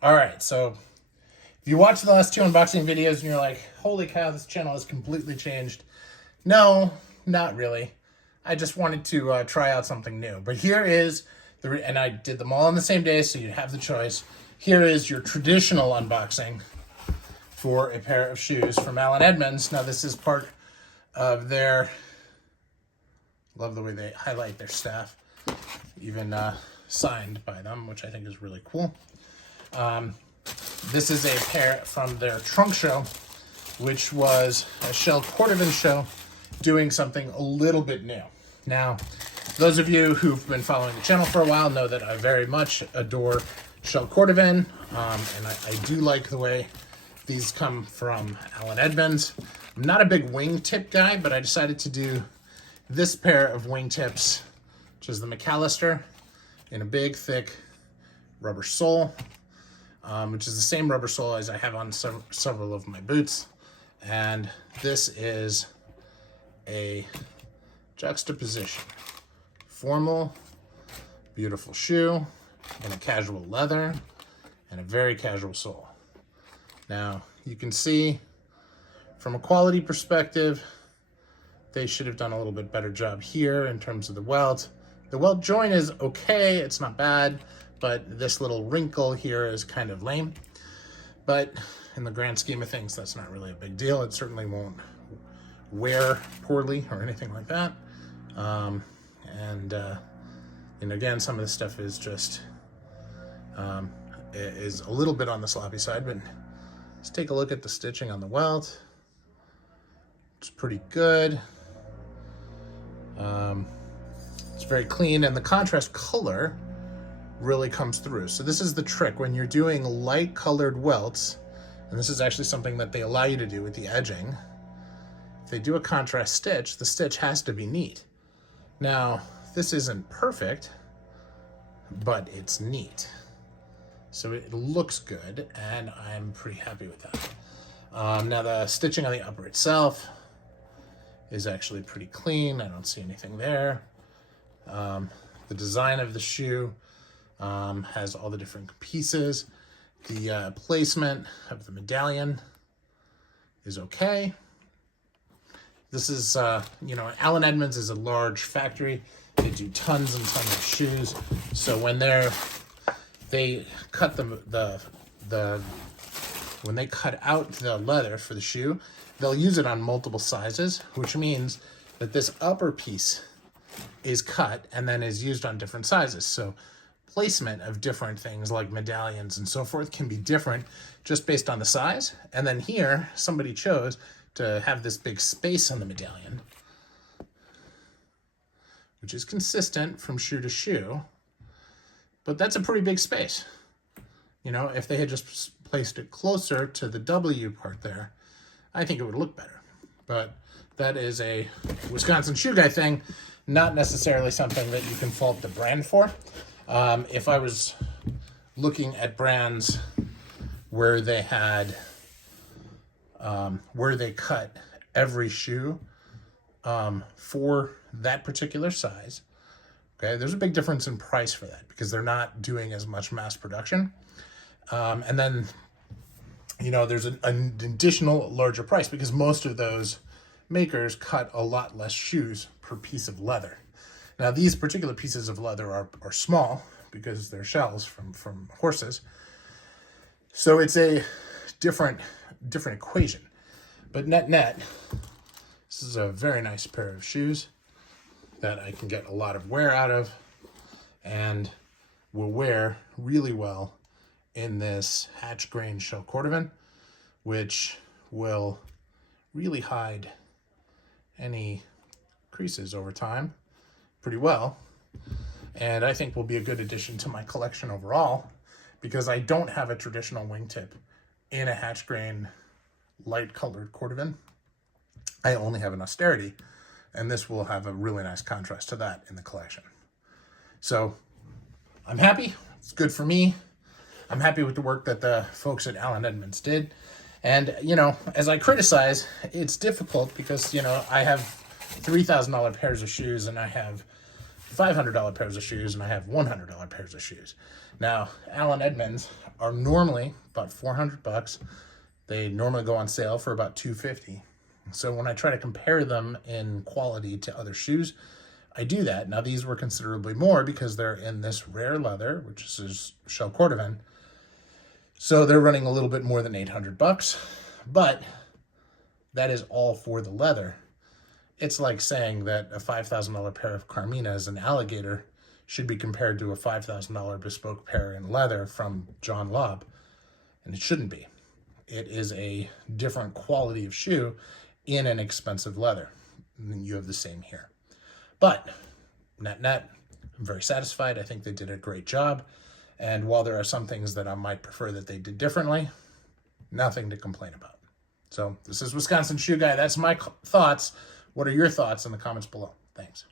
All right, so if you watch the last two unboxing videos and you're like, holy cow, this channel has completely changed. No, not really. I just wanted to try out something new. But here is, and I did them all on the same day, so you'd have the choice. Here is your traditional unboxing for a pair of shoes from Edmonds. Now, this is part of their, love the way they highlight their staff, even signed by them, which I think is really cool. This is a pair from their trunk show, which was a Shell Cordovan show doing something a little bit new. Now, those of you who've been following the channel for a while know that I very much adore Shell Cordovan, and I do like the way these come from Edmonds. I'm not a big wingtip guy, but I decided to do this pair of wingtips, which is the McAllister, in a big, thick rubber sole, which is the same rubber sole as I have on several of my boots. And this is a juxtaposition. Formal, beautiful shoe in a casual leather and a very casual sole. Now, you can see from a quality perspective, they should have done a little bit better job here in terms of the welt. The welt joint is okay, it's not bad, but this little wrinkle here is kind of lame. But in the grand scheme of things, that's not really a big deal. It certainly won't wear poorly or anything like that. And again, some of this stuff is just, is a little bit on the sloppy side, but let's take a look at the stitching on the welt. It's pretty good. It's very clean, and the contrast color really comes through. So this is the trick when you're doing light colored welts, and this is actually something that they allow you to do with the edging. If they do a contrast stitch, the stitch has to be neat. Now, this isn't perfect, but it's neat. So it looks good, and I'm pretty happy with that. Now the stitching on the upper itself is actually pretty clean. I don't see anything there. The design of the shoe has all the different pieces. The placement of the medallion is okay. This is, Edmonds is a large factory. They do tons and tons of shoes. So when they cut when they cut out the leather for the shoe, they'll use it on multiple sizes, which means that this upper piece is cut and then is used on different sizes. So placement of different things like medallions and so forth can be different just based on the size. And then here, somebody chose to have this big space on the medallion, which is consistent from shoe to shoe, but that's a pretty big space. You know, if they had just placed it closer to the W part there, I think it would look better. But that is a Wisconsin shoe guy thing, not necessarily something that you can fault the brand for. If I was looking at brands where they had, where they cut every shoe for that particular size, okay, there's a big difference in price for that because they're not doing as much mass production. And then, there's an additional larger price because most of those makers cut a lot less shoes per piece of leather. Now, these particular pieces of leather are small because they're shells from horses. So it's a different equation. But net, this is a very nice pair of shoes that I can get a lot of wear out of and will wear really well in this hatch grain Shell Cordovan, which will really hide any creases over time pretty well. And I think will be a good addition to my collection overall because I don't have a traditional wingtip in a hatch grain light colored Cordovan. I only have an austerity, and this will have a really nice contrast to that in the collection. So I'm happy. It's good for me. I'm happy with the work that the folks at Edmonds did. And, as I criticize, it's difficult because, I have $3,000 pairs of shoes and I have $500 pairs of shoes and I have $100 pairs of shoes. Now, Allen Edmonds are normally about $400. They normally go on sale for about $250. So when I try to compare them in quality to other shoes, I do that. Now, these were considerably more because they're in this rare leather, which is shell cordovan. So they're running a little bit more than $800, but that is all for the leather. It's like saying that a $5,000 pair of Carminas and alligator should be compared to a $5,000 bespoke pair in leather from John Lobb, and it shouldn't be. It is a different quality of shoe in an expensive leather. And you have the same here. But net, I'm very satisfied. I think they did a great job. And while there are some things that I might prefer that they did differently, nothing to complain about. So this is Wisconsin Shoe Guy. That's my thoughts. What are your thoughts in the comments below? Thanks.